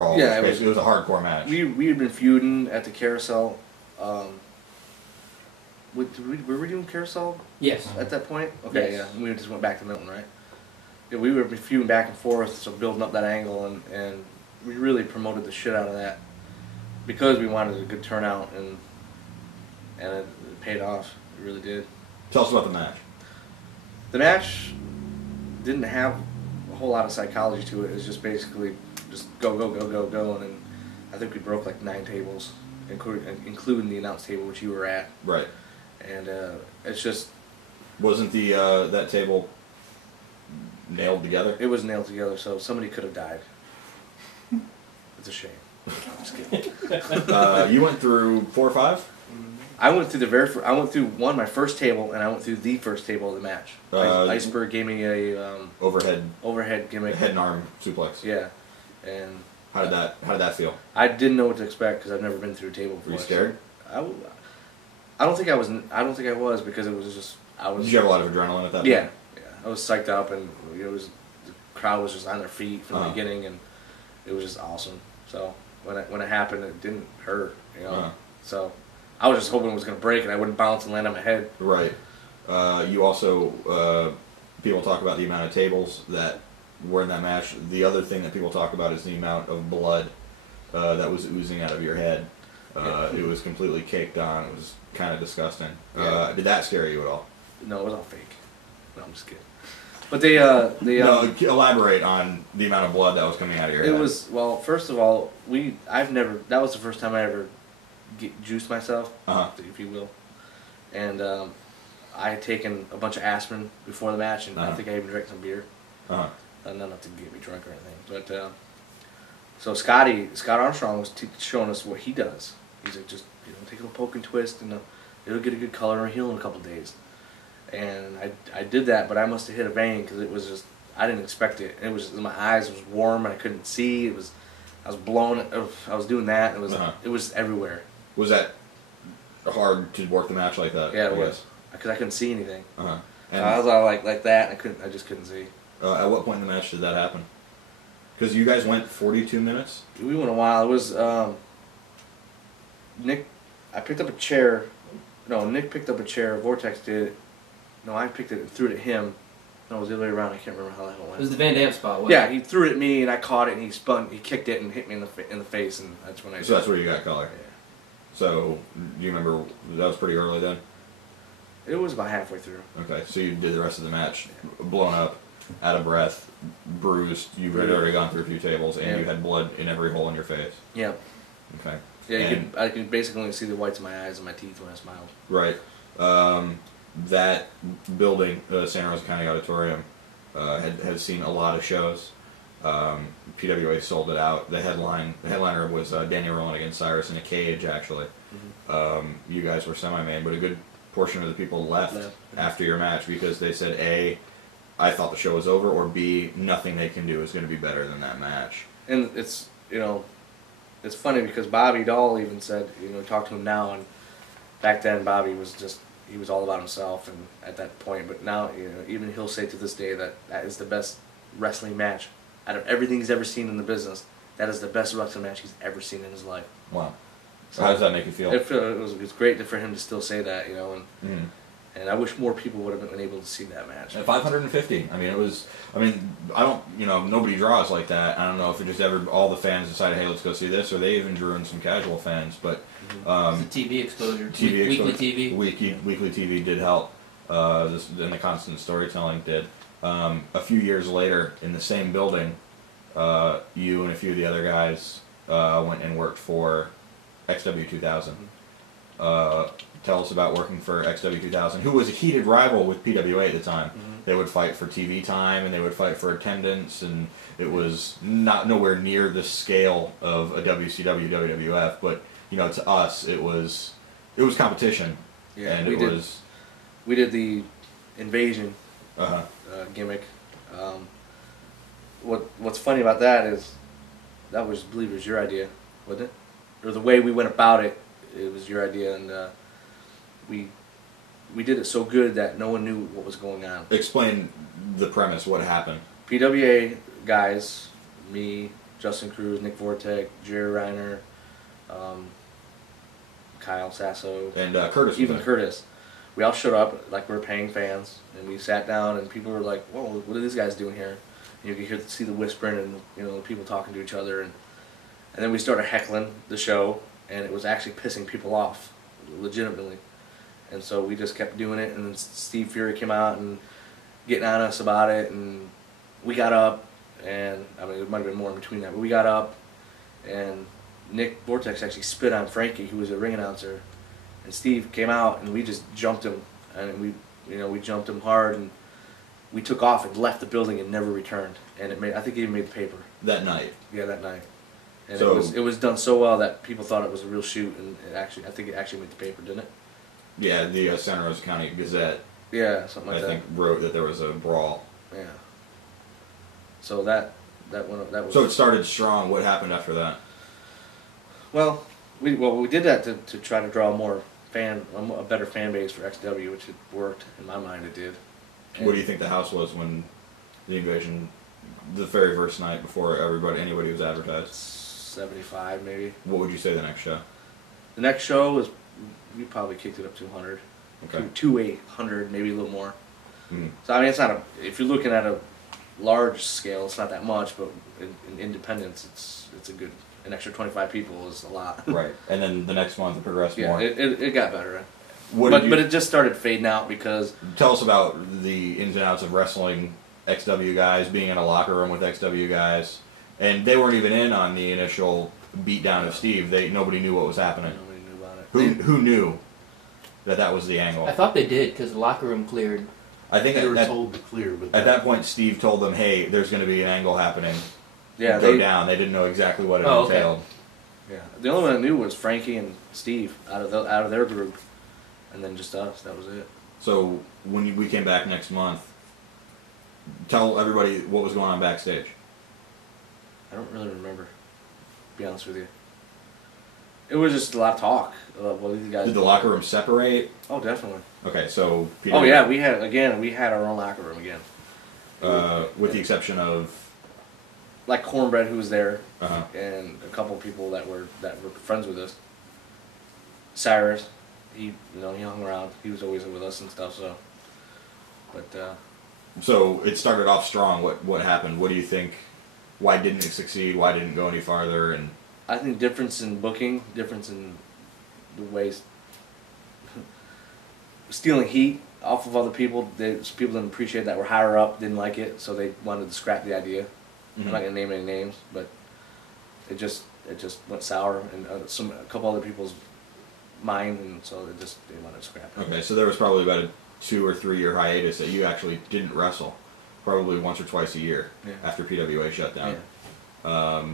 Yeah, it was a hardcore match. We had been feuding at the Carousel. Were we doing Carousel? Yes. At that point? Okay, yes. yeah. We just went back to Milton, right? Yeah, we were feuding back and forth, so building up that angle, and we really promoted the shit out of that because we wanted a good turnout, and it paid off. It really did. Tell us about the match. The match didn't have a whole lot of psychology to it. It was just basically just go, go, go, go, go, and then I think we broke like 9 tables, including the announce table, which you were at. Right. And it's just... Wasn't the that table nailed together? It was nailed together, so somebody could have died. It's a shame. I'm just kidding. You went through 4 or 5? I went through I went through my first table, and I went through the first table of the match. Iceberg gave me a overhead gimmick, head and arm suplex. Yeah, and how did that feel? I didn't know what to expect because I've never been through a table before. Were you scared? I don't think I was. I don't think I was because it was just I was. Did you have a lot of adrenaline at that point? Yeah, I was psyched up, and it was the crowd was just on their feet from the beginning, and it was just awesome. So when it happened, it didn't hurt, So I was just hoping it was going to break and I wouldn't bounce and land on my head. Right. You also people talk about the amount of tables that were in that match. The other thing that people talk about is the amount of blood that was oozing out of your head. It was completely caked on. It was kind of disgusting. Did that scare you at all? No, it was all fake. No, I'm just kidding. But they no, elaborate on the amount of blood that was coming out of your head. It was, well, first of all, that was the first time I ever juiced myself, if you will. And I had taken a bunch of aspirin before the match, and I think I even drank some beer. Not enough to get me drunk or anything. But so Scott Armstrong was showing us what he does. He's like, just take a little poke and twist, and it'll get a good color and heal in a couple days. And I did that, but I must have hit a vein because it was just I didn't expect it. And it was my eyes was warm and I couldn't see. I was blown. I was doing that. And it was everywhere. Was that hard to work the match like that? Yeah, it was because I couldn't see anything. And I was all like that. And I just couldn't see. At what point in the match did that happen? Because you guys went 42 minutes. We went a while. It was Nick. I picked up a chair. No, Nick picked up a chair. Vortex did it. No, I picked it and threw it at him. No, it was the other way around. I can't remember how that went. It was the Van Dam spot, wasn't it? Yeah, he threw it at me and I caught it and he spun. He kicked it and hit me in the face, and that's when I. So that's where you got color. Yeah. So do you remember that was pretty early then? It was about halfway through. Okay, so you did the rest of the match, blown up, out of breath, bruised. You had already gone through a few tables, and you had blood in every hole in your face. Yeah. Okay. Yeah, I could basically only see the whites of my eyes and my teeth when I smiled. Right. That building, Santa Rosa County Auditorium, had seen a lot of shows. PWA sold it out. The headliner was Daniel Rowan against Cyrus in a cage, actually. You guys were semi-main, but a good portion of the people left after your match because they said, A, I thought the show was over, or B, nothing they can do is going to be better than that match. And it's funny because Bobby Dahl even said, talk to him now, and back then Bobby was just, he was all about himself and at that point, but now, even he'll say to this day that is the best wrestling match out of everything he's ever seen in the business. That is the best wrestling match he's ever seen in his life. Wow. So how does that make you feel? It was great for him to still say that, and I wish more people would have been able to see that match. At 550. Nobody draws like that. I don't know if it just all the fans decided, hey, let's go see this, or they even drew in some casual fans, but... it's the TV exposure. Weekly TV. Weekly TV did help, and the constant storytelling did. A few years later, in the same building, you and a few of the other guys went and worked for XW2000. Tell us about working for XW2000, who was a heated rival with PWA at the time. They would fight for TV time, and they would fight for attendance, and it was nowhere near the scale of a WCW, WWF, but to us, it was competition. Yeah, and we did the invasion gimmick. What's funny about that is that was, I believe, it was your idea, wasn't it? Or the way we went about it, it was your idea, and we did it so good that no one knew what was going on. Explain the premise. What happened? PWA guys, me, Justin Cruz, Nick Vortek, Jerry Reiner, Kyle Sasso, and Curtis. Even Curtis. We all showed up like we were paying fans, and we sat down, and people were like, "Whoa, what are these guys doing here?" And you could see the whispering and the people talking to each other, and then we started heckling the show, and it was actually pissing people off, legitimately. And so we just kept doing it, and then Steve Fury came out and getting on us about it, and we got up, and I mean it might have been more in between that, but we got up, and Nick Vortex actually spit on Frankie, who was a ring announcer, and Steve came out, and we just jumped him, and we jumped him hard, and we took off and left the building and never returned, and I think it even made the paper that night. Yeah, that night. And so, it was done so well that people thought it was a real shoot, and I think it actually made the paper, didn't it? Yeah, the Santa Rosa County Gazette. Yeah, something like that. I think wrote that there was a brawl. Yeah. So that was. So it started strong. What happened after that? Well, we did that to try to draw a better fan base for XW, which it worked in my mind. It did. And what do you think the house was when the invasion, the very first night before anybody was advertised? 75 maybe. What would you say the next show? The next show was, we probably kicked it up to 100. Okay. 200, maybe a little more. Mm. So I mean, it's not if you're looking at a large scale, it's not that much, but in independence, it's an extra 25 people is a lot. Right. And then the next month it progressed more. Yeah, it got better. But it just started fading out because. Tell us about the ins and outs of wrestling XW guys, being in a locker room with XW guys, and they weren't even in on the initial beatdown of Steve. Nobody knew what was happening. Nobody knew about it. Who knew that was the angle? I thought they did because the locker room cleared. I think they were told to clear, but at that point Steve told them, "Hey, there's going to be an angle happening. Yeah, go down." They didn't know exactly what it entailed. Okay. Yeah, the only one that knew was Frankie and Steve out of their group, and then just us. That was it. So when we came back next month, tell everybody what was going on backstage. I don't really remember, to be honest with you. It was just a lot of talk. These guys. Did the locker room separate? Oh, definitely. Okay, so. Oh yeah, we had our own locker room again. With the exception of. Like Cornbread, who was there, uh-huh. and a couple people that were friends with us. Cyrus, he hung around. He was always with us and stuff. So, but. So it started off strong. What happened? What do you think? Why didn't it succeed? Why didn't it go any farther? And I think difference in booking, difference in the ways stealing heat off of other people. People didn't appreciate that. Were higher up, didn't like it, so they wanted to scrap the idea. Mm-hmm. I'm not gonna name any names, but it just went sour, and a couple other people's mind, and so they wanted to scrap it. Okay, so there was probably about a 2 or 3 year hiatus that you actually didn't wrestle, probably once or twice a year after PWA shut down. Yeah.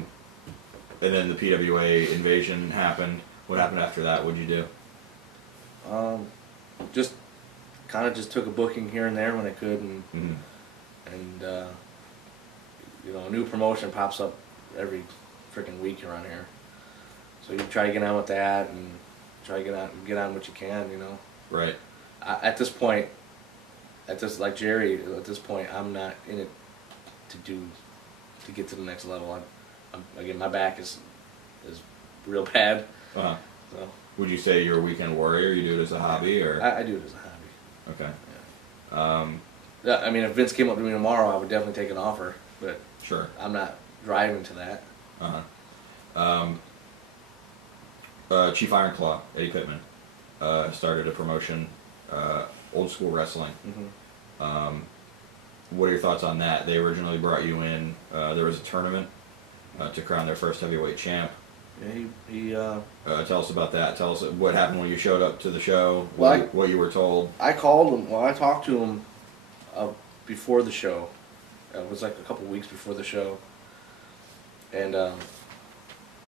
And then the PWA invasion happened. What happened after that? What'd you do? Just kind of took a booking here and there when I could, and a new promotion pops up every freaking week around here. So you try to get on with that and try to get on what you can, Right. At this point, like Jerry, at this point, I'm not in it to get to the next level. Again, my back is real bad. Uh-huh. So would you say you're a weekend warrior? You do it as a hobby, or I do it as a hobby. Okay. Yeah. I mean, if Vince came up to me tomorrow, I would definitely take an offer, but sure, I'm not driving to that. Chief Iron Claw, Eddie Pittman, started a promotion, Old School Wrestling. Mm-hmm. What are your thoughts on that? They originally brought you in. There was a tournament to crown their first heavyweight champ. Yeah, tell us about that. Tell us what happened when you showed up to the show. Well, what you were told. I called him. Well, I talked to him before the show. It was like a couple weeks before the show, and